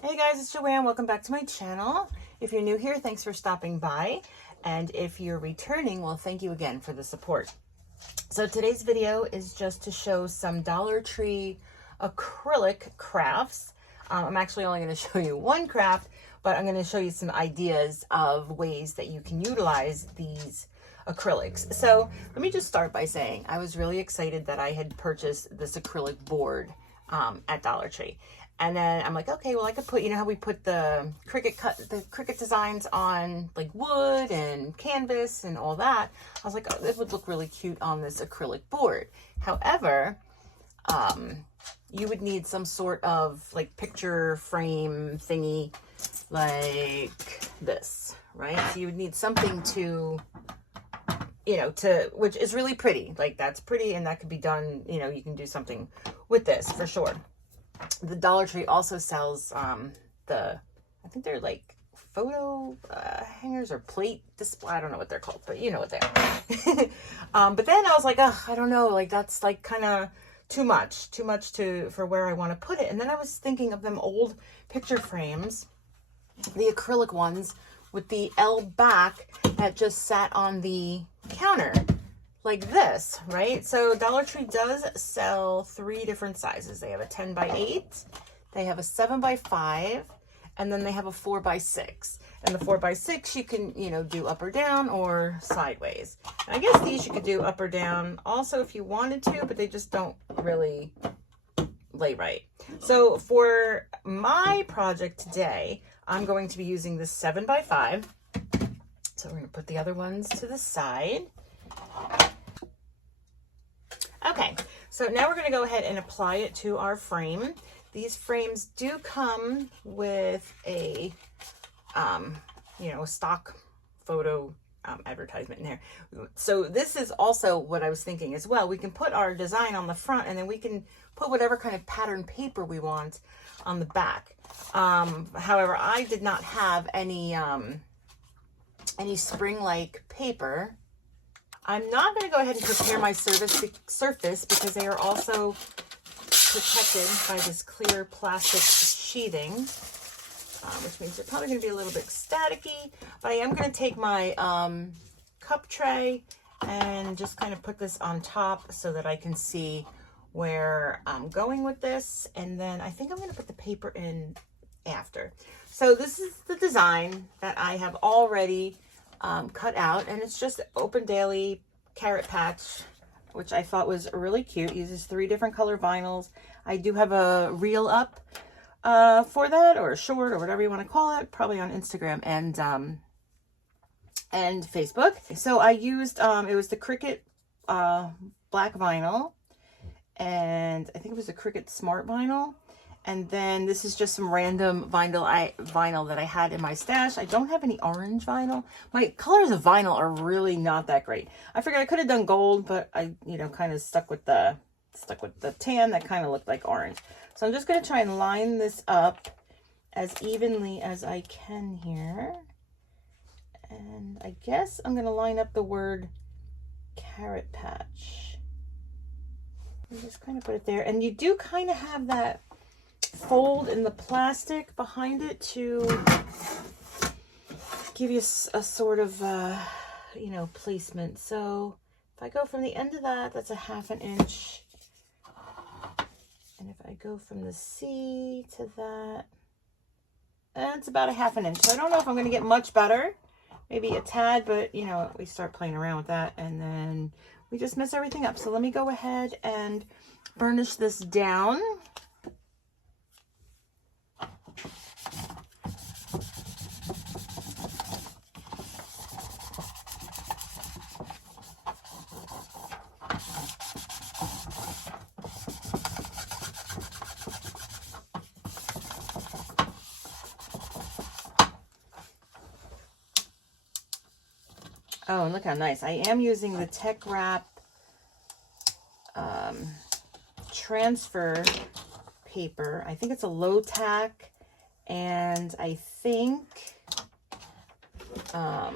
Hey guys, it's Joanne. Welcome back to my channel. If you're new here, thanks for stopping by. And if you're returning, well, thank you again for the support. So today's video is just to show some Dollar Tree acrylic crafts. I'm actually only going to show you one craft, but I'm going to show you some ideas of ways that you can utilize these acrylics. So let me just start by saying I was really excited that I had purchased this acrylic board at Dollar Tree. And then I'm like, okay, well, I could put, you know how we put the Cricut designs on like wood and canvas and all that. I was like, oh, this would look really cute on this acrylic board. However, you would need some sort of like picture frame thingy like this, right? So you would need something to, which is really pretty. Like that's pretty, and that could be done, you can do something with this for sure. The Dollar Tree also sells I think they're like photo hangers or plate display. I don't know what they're called, but you know what they are. But then I was like, oh, I don't know, like that's like kind of too much for where I want to put it. And then I was thinking of them old picture frames, the acrylic ones with the L back that just sat on the counter. Like this, right? So Dollar Tree does sell 3 different sizes. They have a 10 by 8, they have a 7 by 5, and then they have a 4 by 6. And the 4 by 6 you can, do up or down or sideways. And I guess these you could do up or down also if you wanted to, but they just don't really lay right. So for my project today, I'm going to be using this 7 by 5. So we're going to put the other ones to the side. Okay, so now we're going to go ahead and apply it to our frame. These frames do come with a, a stock photo advertisement in there. So this is also what I was thinking as well. We can put our design on the front, and then we can put whatever kind of pattern paper we want on the back. However, I did not have any spring-like paper. I'm not going to go ahead and prepare my surface because they are also protected by this clear plastic sheathing, which means they're probably going to be a little bit staticky. But I am going to take my cup tray and just kind of put this on top so that I can see where I'm going with this. And then I think I'm going to put the paper in after. So this is the design that I have already cut out, and it's just open daily carrot patch, which I thought was really cute. It uses 3 different color vinyls. I do have a reel up for that, or a short, or whatever you want to call it, probably on Instagram and Facebook. So I used it was the Cricut black vinyl, and I think it was the Cricut smart vinyl. And then this is just some random vinyl that I had in my stash. I don't have any orange vinyl. My colors of vinyl are really not that great. I figured I could have done gold, but I, kind of stuck with the tan that kind of looked like orange. So I'm just going to try and line this up as evenly as I can here. And I guess I'm going to line up the word carrot patch. And just kind of put it there. And you do kind of have that fold in the plastic behind it to give you a sort of placement. So if I go from the end of that, that's a 1/2 inch, and if I go from the C to that, that's about a 1/2 inch. So I don't know if I'm going to get much better, maybe a tad, but we start playing around with that and then we just mess everything up. So let me go ahead and burnish this down. Oh, and look how nice. I am using the Teckwrap transfer paper. I think it's a low tack, and I think, no,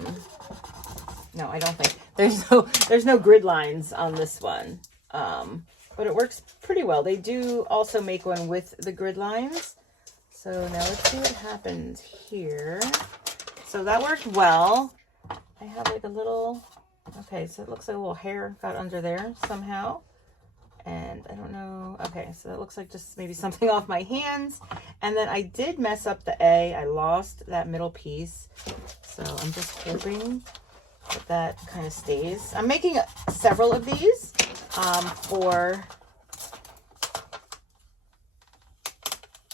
I don't think. There's no grid lines on this one, but it works pretty well. They do also make one with the grid lines. So now let's see what happens here. So that worked well. I have like a little, okay, so it looks like a little hair got under there somehow. And I don't know, okay, so that looks like just maybe something off my hands. And then I did mess up the A. I lost that middle piece. So I'm just hoping that that kind of stays. I'm making several of these for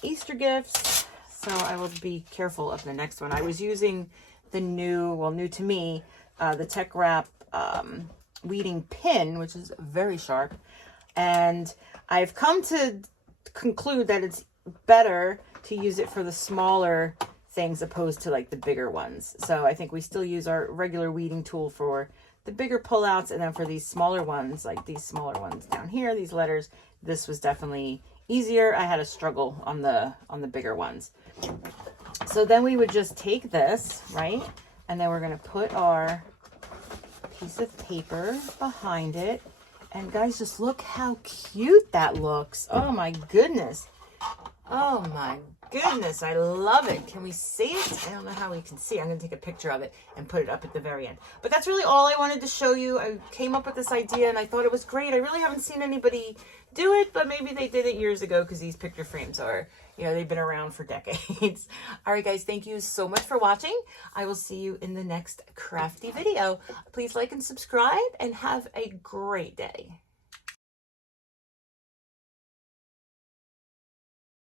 Easter gifts. So I will be careful of the next one. I was using the new, well, new to me, the Teckwrap weeding pin, which is very sharp. And I've come to conclude that it's better to use it for the smaller things opposed to like the bigger ones. So I think we still use our regular weeding tool for the bigger pullouts, and then for these smaller ones, like these smaller ones down here, these letters, this was definitely easier. I had a struggle on the bigger ones. So then we would just take this, right? And then we're going to put our piece of paper behind it. And guys, just look how cute that looks. Oh my goodness. Oh my goodness. I love it. Can we see it? I don't know how we can see. I'm going to take a picture of it and put it up at the very end. But that's really all I wanted to show you. I came up with this idea and I thought it was great. I really haven't seen anybody do it, but maybe they did it years ago because these picture frames are, you know, they've been around for decades. All right, guys, thank you so much for watching. I will see you in the next crafty video. Please like and subscribe and have a great day.